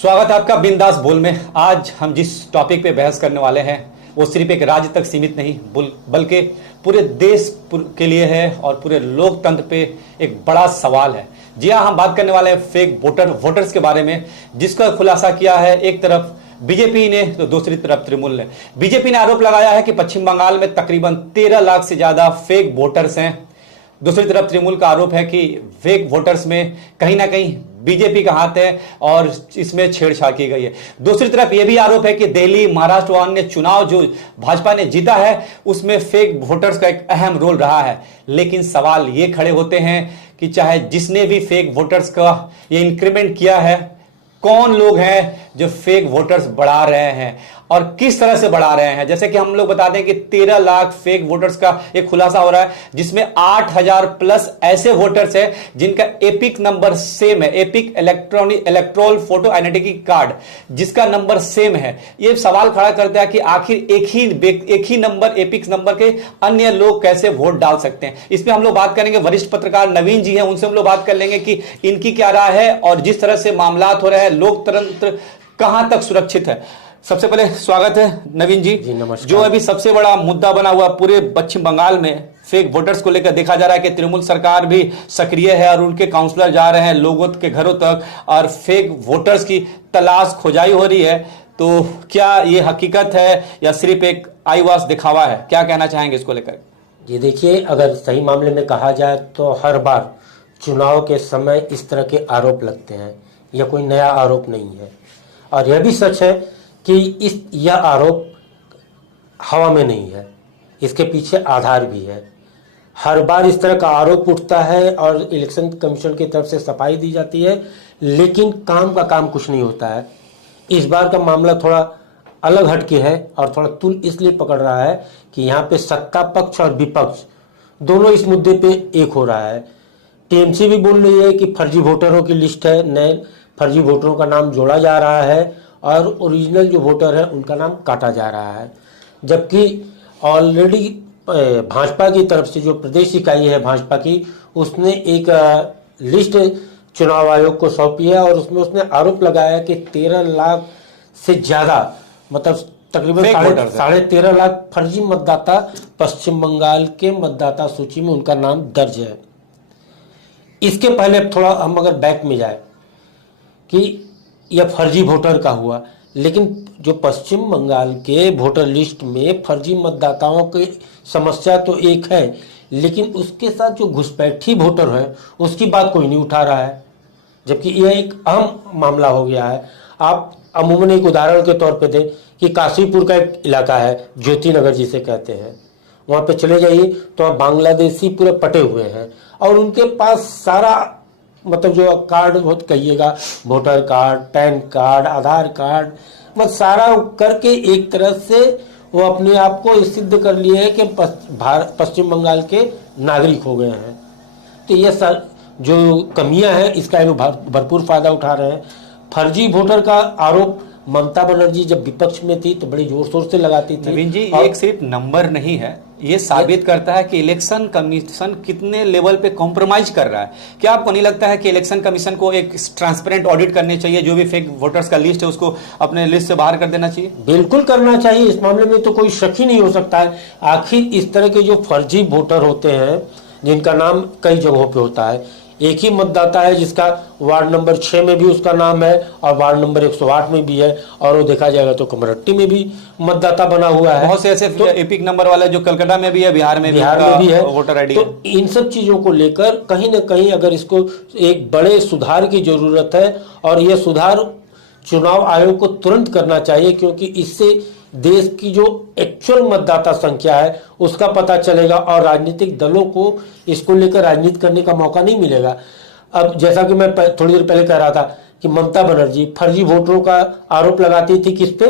स्वागत है आपका बिंदास बोल में। आज हम जिस टॉपिक पे बहस करने वाले हैं वो सिर्फ एक राज्य तक सीमित नहीं बल्कि पूरे देश के लिए है और पूरे लोकतंत्र पे एक बड़ा सवाल है। जी हाँ, हम बात करने वाले हैं फेक वोटर्स के बारे में, जिसका खुलासा किया है एक तरफ बीजेपी ने तो दूसरी तरफ तृणमूल ने। बीजेपी ने आरोप लगाया है कि पश्चिम बंगाल में तकरीबन 13 लाख से ज्यादा फेक वोटर्स हैं। दूसरी तरफ तृणमूल का आरोप है कि फेक वोटर्स में कहीं ना कहीं बीजेपी का हाथ है और इसमें छेड़छाड़ की गई है। दूसरी तरफ यह भी आरोप है कि दिल्ली, महाराष्ट्र और अन्य चुनाव जो भाजपा ने जीता है उसमें फेक वोटर्स का एक अहम रोल रहा है। लेकिन सवाल ये खड़े होते हैं कि चाहे जिसने भी फेक वोटर्स का ये इंक्रीमेंट किया है, कौन लोग हैं जो फेक वोटर्स बढ़ा रहे हैं और किस तरह से बढ़ा रहे हैं। जैसे कि हम लोग बताते हैं कि 13 लाख फेक वोटर्स का एक खुलासा हो रहा है, जिसमें 8,000 प्लस ऐसे वोटर्स हैं जिनका एपिक नंबर सेम है, EPIC electoral photo identity card जिसका नंबर सेम है। ये सवाल खड़ा करता है कि आखिर एक ही नंबर, एपिक नंबर के अन्य लोग कैसे वोट डाल सकते हैं। इसमें हम लोग बात करेंगे, वरिष्ठ पत्रकार नवीन जी हैं, उनसे हम लोग बात कर लेंगे कि इनकी क्या राय है और जिस तरह से मामला हो रहे हैं लोकतंत्र कहां तक सुरक्षित है। सबसे पहले स्वागत है नवीन जी। नमस्कार। जो अभी सबसे बड़ा मुद्दा बना हुआ पूरे पश्चिम बंगाल में फेक वोटर्स को लेकर देखा जा रहा है कि तृणमूल सरकार भी सक्रिय है और उनके काउंसलर जा रहे हैं लोगों के घरों तक और फेक वोटर्स की तलाश खोजाई हो रही है। तो क्या ये हकीकत है या सिर्फ एक आईवास दिखावा है? क्या कहना चाहेंगे इसको लेकर? ये देखिए, अगर सही मामले में कहा जाए तो हर बार चुनाव के समय इस तरह के आरोप लगते हैं। यह कोई नया आरोप नहीं है और यह भी सच है कि यह आरोप हवा में नहीं है, इसके पीछे आधार भी है। हर बार इस तरह का आरोप उठता है और इलेक्शन कमीशन की तरफ से सफाई दी जाती है, लेकिन काम का काम कुछ नहीं होता है। इस बार का मामला थोड़ा अलग हटके है और थोड़ा तुल इसलिए पकड़ रहा है कि यहाँ पे सत्ता पक्ष और विपक्ष दोनों इस मुद्दे पे एक हो रहा है। टीएमसी भी बोल रही है कि फर्जी वोटरों की लिस्ट है, नए फर्जी वोटरों का नाम जोड़ा जा रहा है और ओरिजिनल जो वोटर है उनका नाम काटा जा रहा है। जबकि ऑलरेडी भाजपा की तरफ से जो प्रदेश इकाई है भाजपा की, उसने एक लिस्ट चुनाव आयोग को सौंपी है और उसमें उसने आरोप लगाया कि 13 लाख से ज्यादा, मतलब तकरीबन 13.5 लाख फर्जी मतदाता पश्चिम बंगाल के मतदाता सूची में उनका नाम दर्ज है। इसके पहले थोड़ा हम अगर बैक में जाए कि यह फर्जी वोटर का हुआ, लेकिन जो पश्चिम बंगाल के वोटर लिस्ट में फर्जी मतदाताओं की समस्या तो एक है, लेकिन उसके साथ जो घुसपैठी वोटर है उसकी बात कोई नहीं उठा रहा है, जबकि यह एक अहम मामला हो गया है। आप अमूमन एक उदाहरण के तौर पे दें कि काशीपुर का एक इलाका है, ज्योति नगर जिसे कहते हैं, वहाँ पे चले जाइए तो बांग्लादेशी पूरे पटे हुए हैं और उनके पास सारा, मतलब जो कार्ड बहुत कहिएगा, वोटर कार्ड, पैन कार्ड, आधार कार्ड, मतलब सारा करके एक तरह से वो अपने आप को सिद्ध कर लिए हैं कि पश्चिम बंगाल के नागरिक हो गए हैं। तो ये सर जो कमियां हैं इसका भरपूर फायदा उठा रहे हैं। फर्जी वोटर का आरोप ममता बनर्जी जब विपक्ष में थी तो बड़े जोर शोर से लगाती थी। नवीन जी, एक सिर्फ नंबर नहीं है, ये साबित करता है कि इलेक्शन कमीशन कितने लेवल पे कॉम्प्रोमाइज कर रहा है। क्या आपको नहीं लगता है कि इलेक्शन कमीशन को एक ट्रांसपेरेंट ऑडिट करनी चाहिए? जो भी फेक वोटर्स का लिस्ट है उसको अपने लिस्ट से बाहर कर देना चाहिए। बिल्कुल करना चाहिए, इस मामले में तो कोई शक ही नहीं हो सकता है। आखिर इस तरह के जो फर्जी वोटर होते हैं जिनका नाम कई जगहों पे होता है, एक ही मतदाता है जिसका वार्ड नंबर 6 में भी उसका नाम है और वार्ड नंबर 108 में भी है, और वो देखा जाएगा तो कमरट्टी में भी मतदाता बना हुआ है। बहुत से ऐसे तो एपिक नंबर वाले जो कलकत्ता में भी है, बिहार में भी है वोटर आईडी। तो इन सब चीजों को लेकर कहीं ना कहीं अगर इसको एक बड़े सुधार की जरूरत है और यह सुधार चुनाव आयोग को तुरंत करना चाहिए, क्योंकि इससे देश की जो एक्चुअल मतदाता संख्या है उसका पता चलेगा और राजनीतिक दलों को इसको लेकर राजनीति करने का मौका नहीं मिलेगा। अब जैसा कि मैं थोड़ी देर पहले कह रहा था कि ममता बनर्जी फर्जी वोटरों का आरोप लगाती थी, किस पे?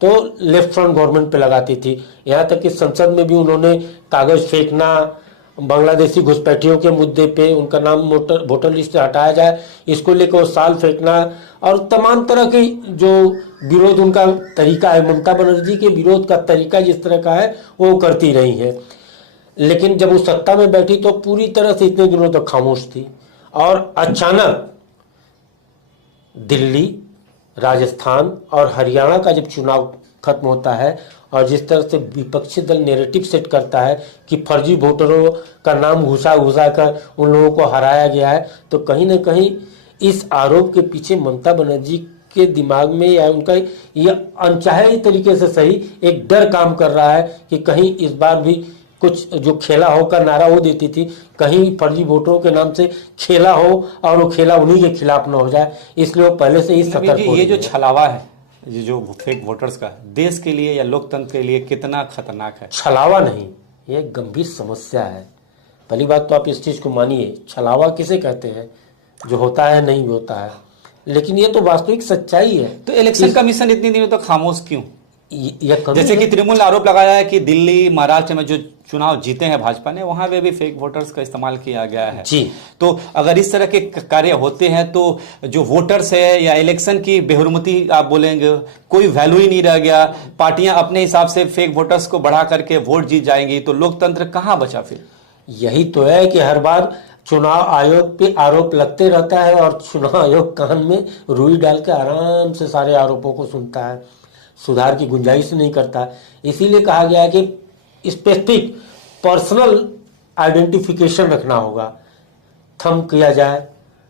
तो लेफ्ट फ्रंट गवर्नमेंट पे लगाती थी। यहाँ तक कि संसद में भी उन्होंने कागज फेंकना, बांग्लादेशी घुसपैठियों के मुद्दे पे उनका नाम वोटर लिस्ट से हटाया जाए, इसको लेकर साल फेंकना और तमाम तरह के जो विरोध उनका तरीका है, ममता बनर्जी के विरोध का तरीका जिस तरह का है वो करती रही है। लेकिन जब वो सत्ता में बैठी तो पूरी तरह से इतने दिनों तक खामोश थी और अचानक दिल्ली, राजस्थान और हरियाणा का जब चुनाव खत्म होता है और जिस तरह से विपक्षी दल नैरेटिव सेट करता है कि फर्जी वोटरों का नाम घुसा घुसा कर उन लोगों को हराया गया है, तो कहीं ना कहीं इस आरोप के पीछे ममता बनर्जी के दिमाग में या उनका ये अनचाहे तरीके से सही एक डर काम कर रहा है कि कहीं इस बार भी कुछ जो खेला हो का नारा वो देती थी, कहीं फर्जी वोटरों के नाम से खेला हो और वो खेला उन्हीं के खिलाफ न हो जाए, इसलिए वो पहले से ही सतर्क हो ये जो रही है। छलावा है, ये जो फेक वोटर्स का देश के लिए या लोकतंत्र के लिए कितना खतरनाक है? छलावा नहीं, ये एक गंभीर समस्या है। पहली बात तो आप इस चीज को मानिए, छलावा किसे कहते हैं? जो होता है नहीं होता है, लेकिन ये तो वास्तविक सच्चाई है। तो इलेक्शन कमीशन इतनी दिन में तो खामोश क्यों? यह कमी जैसे कि है। तृणमूल ने आरोप लगाया है कि दिल्ली महाराष्ट्र में जो चुनाव जीते हैं भाजपा ने, वहां पे भी फेक वोटर्स का इस्तेमाल किया गया है। जी, तो अगर इस तरह के कार्य होते हैं तो जो वोटर्स है या इलेक्शन की बेहुरमती आप बोलेंगे, कोई वैल्यू ही नहीं रह गया, पार्टियां अपने हिसाब से फेक वोटर्स को बढ़ा करके वोट जीत जाएंगी, तो लोकतंत्र कहां बचा फिर? यही तो है कि हर बार चुनाव आयोग पे आरोप लगते रहता है और चुनाव आयोग कान में रुई डाल के आराम से सारे आरोपों को सुनता है, सुधार की गुंजाइश नहीं करता। इसीलिए कहा गया है कि स्पेसिफिक पर्सनल आइडेंटिफिकेशन रखना होगा, थंब किया जाए,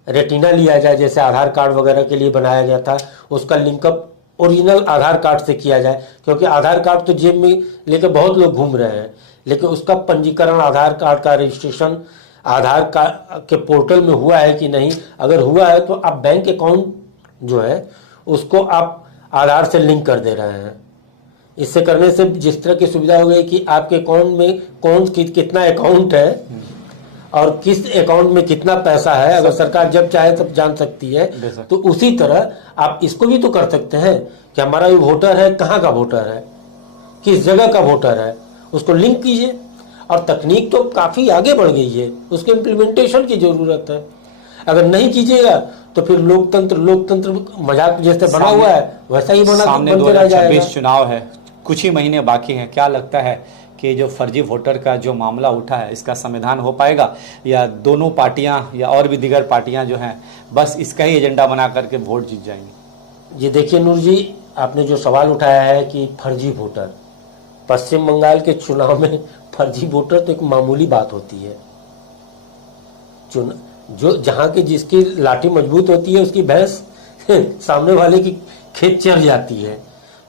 रेटिना लिया जाए, जैसे आधार कार्ड वगैरह के लिए बनाया गया था, उसका लिंकअप ओरिजिनल आधार कार्ड से किया जाए, क्योंकि आधार कार्ड तो जेब में लेकर बहुत लोग घूम रहे हैं, लेकिन उसका पंजीकरण आधार कार्ड का रजिस्ट्रेशन आधार कार्ड के पोर्टल में हुआ है कि नहीं। अगर हुआ है तो आप बैंक अकाउंट जो है उसको आप आधार से लिंक कर दे रहे हैं। इससे करने से जिस तरह की सुविधा हो गई कि आपके अकाउंट में कितना अकाउंट है और किस अकाउंट में कितना पैसा है, अगर सरकार जब चाहे तब जान सकती है। तो उसी तरह आप इसको भी तो कर सकते हैं कि हमारा ये वोटर है, कहाँ का वोटर है, किस जगह का वोटर है, उसको लिंक कीजिए। और तकनीक तो काफी आगे बढ़ गई है, उसके इम्प्लीमेंटेशन की जरूरत है। अगर नहीं कीजिएगा तो फिर लोकतंत्र मजाक जैसे बना हुआ है वैसा ही सामने बनते रह जाएगा। 2026 चुनाव है, कुछ ही महीने बाकी हैं। क्या लगता है कि जो फर्जी वोटर का जो मामला उठा है इसका समाधान हो पाएगा, या दोनों पार्टियां या और भी दीगर पार्टियां जो हैं बस इसका ही एजेंडा बना करके वोट जीत जाएंगी? ये देखिए नूर जी, आपने जो सवाल उठाया है कि फर्जी वोटर, पश्चिम बंगाल के चुनाव में फर्जी वोटर तो एक मामूली बात होती है। जो जहां की जिसकी लाठी मजबूत होती है उसकी भैंस सामने वाले की खेत चढ़ जाती है।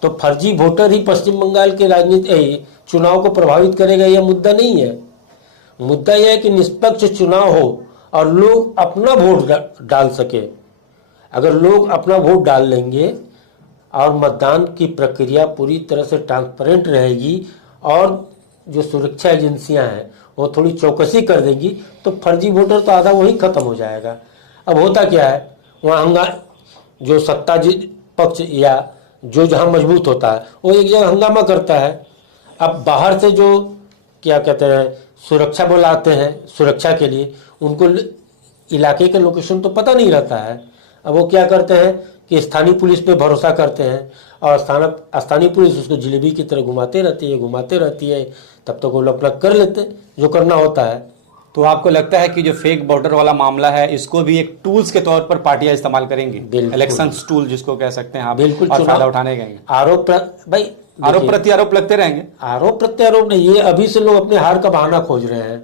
तो फर्जी वोटर ही पश्चिम बंगाल के राजनीति चुनाव को प्रभावित करेगा, यह मुद्दा नहीं है। मुद्दा यह है कि निष्पक्ष चुनाव हो और लोग अपना वोट डाल सके। अगर लोग अपना वोट डाल लेंगे और मतदान की प्रक्रिया पूरी तरह से ट्रांसपेरेंट रहेगी और जो सुरक्षा एजेंसियां हैं वो थोड़ी चौकसी कर देंगी, तो फर्जी वोटर तो आधा वही खत्म हो जाएगा। अब होता क्या है, वहाँ जो सत्ता पक्ष या जो जहाँ मजबूत होता है वो एक जगह हंगामा करता है। अब बाहर से जो क्या कहते हैं सुरक्षा बल आते हैं सुरक्षा के लिए, उनको इलाके के लोकेशन तो पता नहीं रहता है। अब वो क्या करते हैं कि स्थानीय पुलिस पे भरोसा करते हैं और स्थानीय पुलिस उसको जिलेबी की तरह घुमाते रहती है, तब तक वो लोग अपना कर लेते जो करना होता है। तो आपको लगता है कि जो फेक वोटर वाला मामला है इसको भी एक टूल्स के तौर पर पार्टियां इस्तेमाल करेंगी, इलेक्शन टूल जिसको कह सकते हैं आप, बिल्कुल, और फायदा उठाने गएंगे? भाई आरोप प्रत्यारोप लगते रहेंगे। आरोप प्रत्यारोप नहीं, ये अभी से लोग अपने हार का बहाना खोज रहे हैं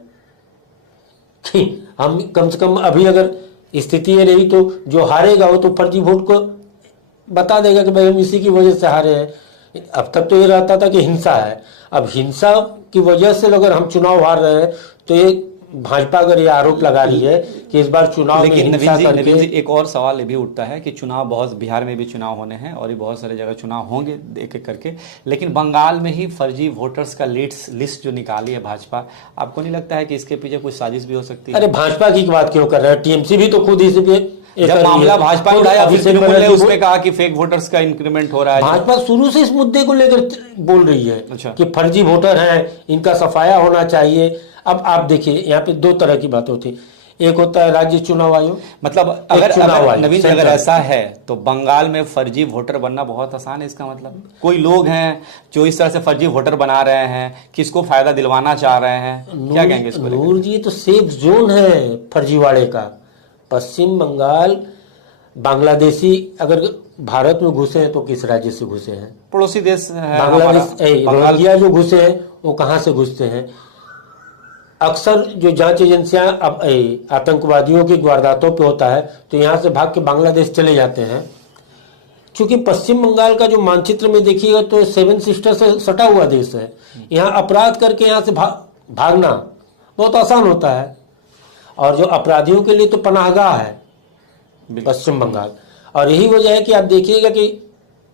कि हम कम से कम अभी अगर स्थिति ये रही तो जो हारेगा वो तो फर्जी वोट को बता देगा कि भाई हम इसी की वजह से हारे हैं। अब तक तो ये रहता था कि हिंसा है, अब हिंसा की वजह से अगर हम चुनाव हार रहे हैं तो ये भाजपा अगर ये आरोप लगा रही है कि इस बार चुनाव में हिंसा करके। नवीन जी, एक और सवाल ये भी उठता है कि चुनाव बहुत, बिहार में भी चुनाव होने हैं और ये बहुत सारे जगह चुनाव होंगे एक एक करके, लेकिन बंगाल में ही फर्जी वोटर्स का लिस्ट जो निकाली है भाजपा, आपको नहीं लगता है कि इसके पीछे कुछ साजिश भी हो सकती है? अरे भाजपा की बात क्यों कर रहे हैं, टीएमसी भी तो खुद ही से जब मामला भाजपा ने उठाया फिर तृणमूल ने उसमें कहा कि फेक वोटर्स का इंक्रीमेंट हो रहा है। भाजपा शुरू से इस मुद्दे को लेकर बोल रही है कि फर्जी वोटर हैं, इनका सफाया होना चाहिए। अब आप देखिए यहाँ पे दो तरह की बात होती है, एक होता है राज्य चुनाव आयोग, मतलब अगर नवीन जी अगर ऐसा है तो बंगाल में फर्जी वोटर बनना बहुत आसान है। इसका मतलब कोई लोग हैं जो इस तरह से फर्जी वोटर बना रहे हैं, किसको फायदा दिलवाना चाह रहे हैं, क्या कहेंगे इसको? नूर जी, तो सेफ जोन है फर्जीवाड़े का। पश्चिम बंगाल बांग्लादेशी अगर भारत में घुसे हैं तो किस राज्य से घुसे हैं? पड़ोसी देश है बांग्लादेश हमारा, रोहिंग्या जो घुसे हैं वो कहाँ से घुसते हैं? अक्सर जो जांच एजेंसियां अब आतंकवादियों की वारदातों पे होता है तो यहाँ से भाग के बांग्लादेश चले जाते हैं। क्योंकि पश्चिम बंगाल का जो मानचित्र में देखिएगा तो सेवन सिस्टर से सटा हुआ देश है। यहाँ अपराध करके यहाँ से भागना बहुत आसान होता है और जो अपराधियों के लिए तो पनाहगाह है पश्चिम बंगाल। और यही वजह है कि आप देखिएगा कि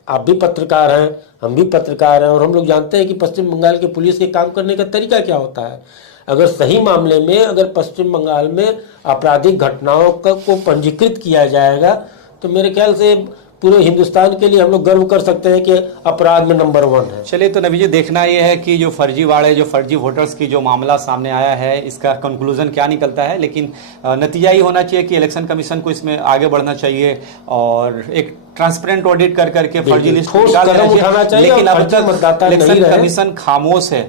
आप भी पत्रकार हैं, हम भी पत्रकार हैं और हम लोग जानते हैं कि पश्चिम बंगाल के पुलिस के काम करने का तरीका क्या होता है। अगर सही मामले में अगर पश्चिम बंगाल में आपराधिक घटनाओं को पंजीकृत किया जाएगा तो मेरे ख्याल से पूरे हिंदुस्तान के लिए हम लोग गर्व कर सकते हैं कि अपराध में नंबर 1 है। चलिए, तो नबी जी, देखना यह है कि जो फर्जी वोटर्स की जो मामला सामने आया है इसका कंक्लूजन क्या निकलता है। लेकिन नतीजा ही होना चाहिए कि इलेक्शन कमीशन को इसमें आगे बढ़ना चाहिए और एक ट्रांसपेरेंट ऑडिट कर करके फर्जी लिस्ट उठाना चाहिए। लेकिन अब तक इलेक्शन कमीशन खामोश है,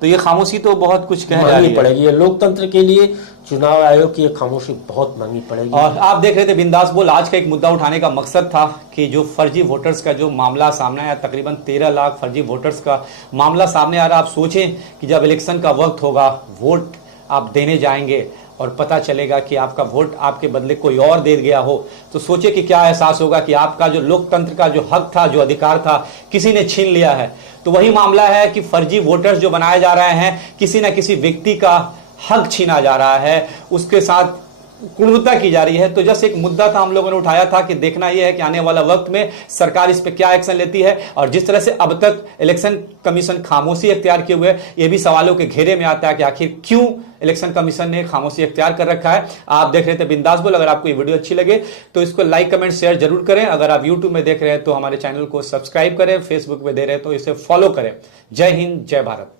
तो ये खामोशी तो बहुत कुछ कह रही पड़ेगी। ये लोकतंत्र के लिए चुनाव आयोग की खामोशी बहुत महंगी पड़ेगी। और आप देख रहे थे बिंदास बोल, आज का एक मुद्दा उठाने का मकसद था कि जो फर्जी वोटर्स का जो मामला सामने आया, तकरीबन 13 लाख फर्जी वोटर्स का मामला सामने आ रहा। आप सोचें कि जब इलेक्शन का वक्त होगा, वोट आप देने जाएंगे और पता चलेगा कि आपका वोट आपके बदले कोई और दे गया हो, तो सोचे कि क्या एहसास होगा कि आपका जो लोकतंत्र का जो हक था, जो अधिकार था, किसी ने छीन लिया है। तो वही मामला है कि फर्जी वोटर्स जो बनाए जा रहे हैं, किसी न किसी व्यक्ति का हक छीना जा रहा है, उसके साथ क्रूरता की जा रही है। तो जैसे एक मुद्दा था हम लोगों ने उठाया था कि देखना यह है कि आने वाला वक्त में सरकार इस पे क्या एक्शन लेती है। और जिस तरह से अब तक इलेक्शन कमीशन खामोशी अख्तियार किए हुए, यह भी सवालों के घेरे में आता है कि आखिर क्यों इलेक्शन कमीशन ने खामोशी अख्तियार कर रखा है। आप देख रहे थे बिंदास बोल। अगर आपको ये वीडियो अच्छी लगे तो इसको लाइक, कमेंट, शेयर जरूर करें। अगर आप यूट्यूब में देख रहे हैं तो हमारे चैनल को सब्सक्राइब करें, फेसबुक पे दे रहे हैं तो इसे फॉलो करें। जय हिंद, जय भारत।